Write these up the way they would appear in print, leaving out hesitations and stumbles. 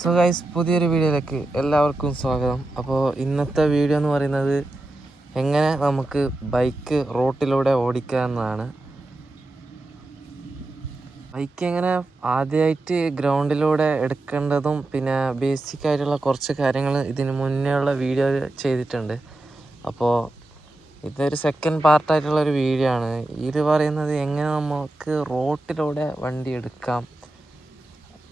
So guys, പുതിയൊരു വീഡിയോയിലേക്ക് എല്ലാവർക്കും സ്വാഗതം. അപ്പോൾ ഇന്നത്തെ വീഡിയോ എന്ന് പറയുന്നത് എങ്ങനെ നമുക്ക് ബൈക്ക് റോട്ടിലൂടെ ഓടിക്കാമെന്നതാണ്. ബൈക്ക് എങ്ങനെ ആദ്യമായിട്ട് ഗ്രൗണ്ടിലൂടെ എടുക്കേണ്ടതും പിന്നെ ബേസിക് ആയിട്ടുള്ള കുറച്ച് കാര്യങ്ങൾ ഇതിന് മുന്നേ ഉള്ള വീഡിയോ ചെയ്തിട്ടുണ്ട്. അപ്പോൾ ഇതൊരു സെക്കൻഡ് പാർട്ടായിട്ടുള്ളൊരു വീഡിയോ ആണ്. ഇത് പറയുന്നത് എങ്ങനെ നമുക്ക് റോട്ടിലൂടെ വണ്ടി എടുക്കാം,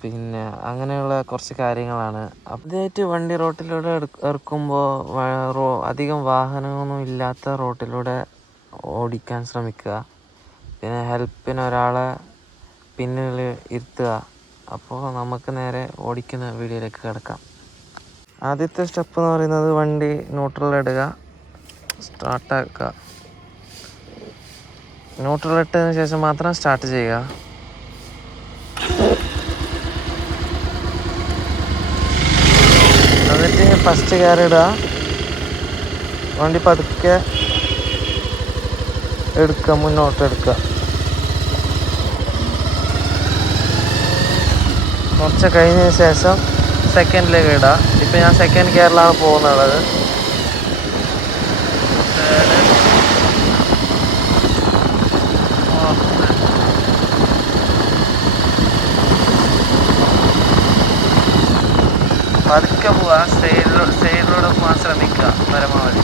പിന്നെ അങ്ങനെയുള്ള കുറച്ച് കാര്യങ്ങളാണ്. ആദ്യമായിട്ട് വണ്ടി റോട്ടിലൂടെ ഇറക്കുമ്പോൾ അധികം വാഹനമൊന്നും ഇല്ലാത്ത റോട്ടിലൂടെ ഓടിക്കാൻ ശ്രമിക്കുക. പിന്നെ ഹെൽപ്പിന് ഒരാളെ പിന്നിൽ ഇരുത്തുക. അപ്പോൾ നമുക്ക് നേരെ ഓടിക്കുന്ന വീഡിയോയിലേക്ക് കിടക്കാം. ആദ്യത്തെ സ്റ്റെപ്പ് എന്ന് പറയുന്നത് വണ്ടി ന്യൂട്രലിടുക, സ്റ്റാർട്ടാക്കുക. ന്യൂട്രലിട്ടതിന് ശേഷം മാത്രം സ്റ്റാർട്ട് ചെയ്യുക. എന്നിട്ട് ഫസ്റ്റ് ഗിയർ ഇടുക, വണ്ടി പതുക്കെ എടുക്കുക, മുന്നോട്ട് എടുക്കുക. കുറച്ച് കഴിഞ്ഞതിന് ശേഷം സെക്കൻഡിലേക്ക് ഇടുക. ഇപ്പം ഞാൻ സെക്കൻഡ് ഗിയറിലാണ് പോകുന്നുള്ളത്. പതുക്കെ പോവുക, സൈഡിലൂടെ പോകാൻ ശ്രമിക്കുക പരമാവധി.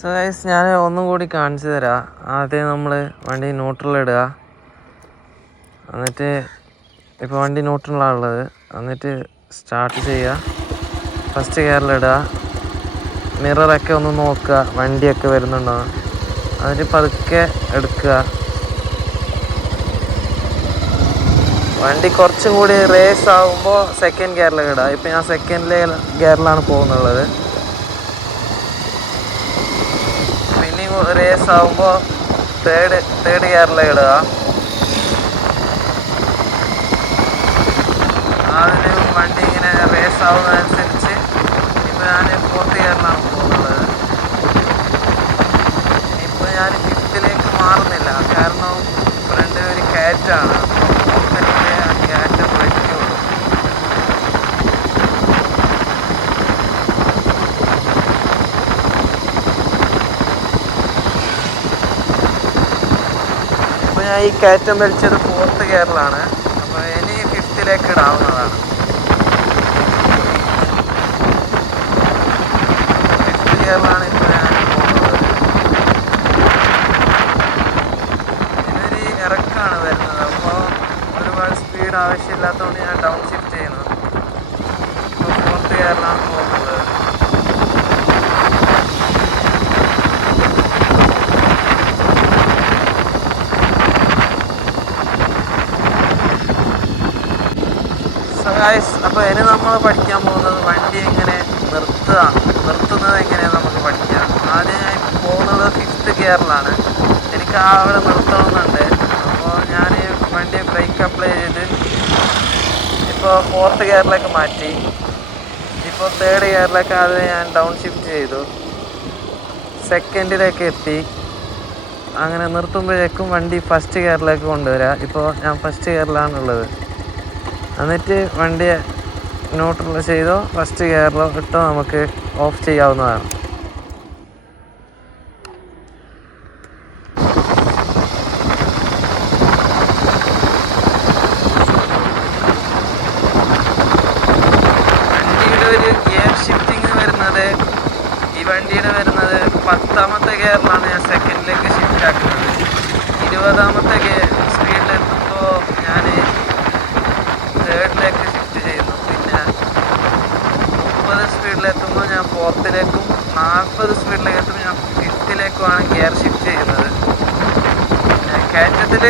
സോ ഗൈസ്, ഞാൻ ഒന്നും കൂടി കാണിച്ചു തരാം. ആദ്യം നമ്മൾ വണ്ടി ന്യൂട്രലിടുക. എന്നിട്ട് ഇപ്പോൾ വണ്ടി ന്യൂട്രലാണുള്ളത്. എന്നിട്ട് സ്റ്റാർട്ട് ചെയ്യുക, ഫസ്റ്റ് ഗിയറിലിടുക. മിററൊക്കെ ഒന്ന് നോക്കുക, വണ്ടിയൊക്കെ വരുന്നുണ്ടോ. എന്നിട്ട് പതുക്കെ എടുക്കുക. വണ്ടി കുറച്ചും കൂടി റേസ് ആകുമ്പോൾ സെക്കൻഡ് ഗിയറിലേക്ക് ഇടുക. ഇപ്പം ഞാൻ സെക്കൻഡ് ഗിയറിലാണ് പോകുന്നുള്ളത്. പിന്നെയും റേസ് ആകുമ്പോൾ തേർഡ് ഗിയറിലേക്ക് ഇടുക. അതിന് വണ്ടി ഇങ്ങനെ റേസ് ആവുന്നതനുസരിച്ച് ഇപ്പോൾ ഞാൻ ഫോർത്ത് ഗിയറിലാണ് പോകുന്നത്. ഇപ്പോൾ ഞാൻ ഫിഫ്ത്തിലേക്ക് മാറുന്നില്ല, കാരണം ഫ്രണ്ടിൽ ഒരു കയറ്റാണ്. ഫോർത്തിലേക്ക് ആ കയറ്റം പറ്റുള്ളൂ. ഇപ്പോൾ ഞാൻ ഈ കയറ്റം വലിച്ചത് ഫോർത്ത് ഗിയറിലാണ്. അപ്പോൾ ഇനി ഫിഫ്ത്തിലേക്ക് ഇടാവുന്നതാണ്. ഫിഫ്ത്ത് ഗിയറിലാണ് ഇപ്പോൾ ഞാൻ പോകുന്നത്. ഇതൊരു ഇറക്കാണ് വരുന്നത്, അപ്പോൾ ഒരുപാട് സ്പീഡ് ആവശ്യമില്ലാത്തതുകൊണ്ട് ഞാൻ ഡൗൺ ഷിഫ്റ്റ് ചെയ്യുന്നു. ഇപ്പോൾ ഫോർത്ത് ഗിയറിലാണ് പോകുന്നത്. അപ്പോൾ ഇനി നമ്മൾ പഠിക്കാൻ പോകുന്നത് വണ്ടി എങ്ങനെ നിർത്തുന്നത് എങ്ങനെയാണ് നമുക്ക് പഠിക്കാം. ആദ്യം ഞാൻ പോകുന്നത് ഫിഫ്ത്ത് ഗിയറിലാണ്. എനിക്ക് അവിടെ നിർത്തണമെന്നുണ്ട്. അപ്പോൾ ഞാൻ വണ്ടി ബ്രേക്ക് അപ്ലൈ ചെയ്ത് ഇപ്പോൾ ഫോർത്ത് ഗിയറിലേക്ക് മാറ്റി. ഇപ്പോൾ തേർഡ് ഗിയറിലേക്ക് അത് ഞാൻ ഡൗൺ ഷിഫ്റ്റ് ചെയ്തു, സെക്കൻഡിലേക്ക് എത്തി. അങ്ങനെ നിർത്തുമ്പോഴേക്കും വണ്ടി ഫസ്റ്റ് ഗിയറിലേക്ക് കൊണ്ടുവരിക. ഇപ്പോൾ ഞാൻ ഫസ്റ്റ് ഗിയറിലാണുള്ളത്. എന്നിട്ട് വണ്ടിയെ ന്യൂട്രൽ ചെയ്തോ ഫസ്റ്റ് ഗിയറിലോ ഇട്ടോ നമുക്ക് ഓഫ് ചെയ്യാവുന്നതാണ്. വണ്ടിയുടെ ഒരു ഗിയർ ഷിഫ്റ്റിങ് വരുന്നത്, ഈ വണ്ടിയുടെ വരുന്നത് 10ാമത്തെ ഗിയറിലാണ് ഞാൻ സെക്കൻഡിലേക്ക് ഷിഫ്റ്റ് ആക്കുന്നത്. 20ാമത്തെ സ്പീഡിലെത്തുമ്പോൾ ഞാൻ തേർഡിലേക്ക് ഷിഫ്റ്റ് ചെയ്യുന്നു. പിന്നെ 30 സ്പീഡിലെത്തുമ്പോൾ ഞാൻ ഫോർത്തിലേക്കും 40 സ്പീഡിലേക്ക് എത്തുമ്പോൾ ഞാൻ ഫിഫ്ത്തിലേക്കുമാണ് ഗിയർ ഷിഫ്റ്റ് ചെയ്യുന്നത്. പിന്നെ കയറ്റത്തിൽ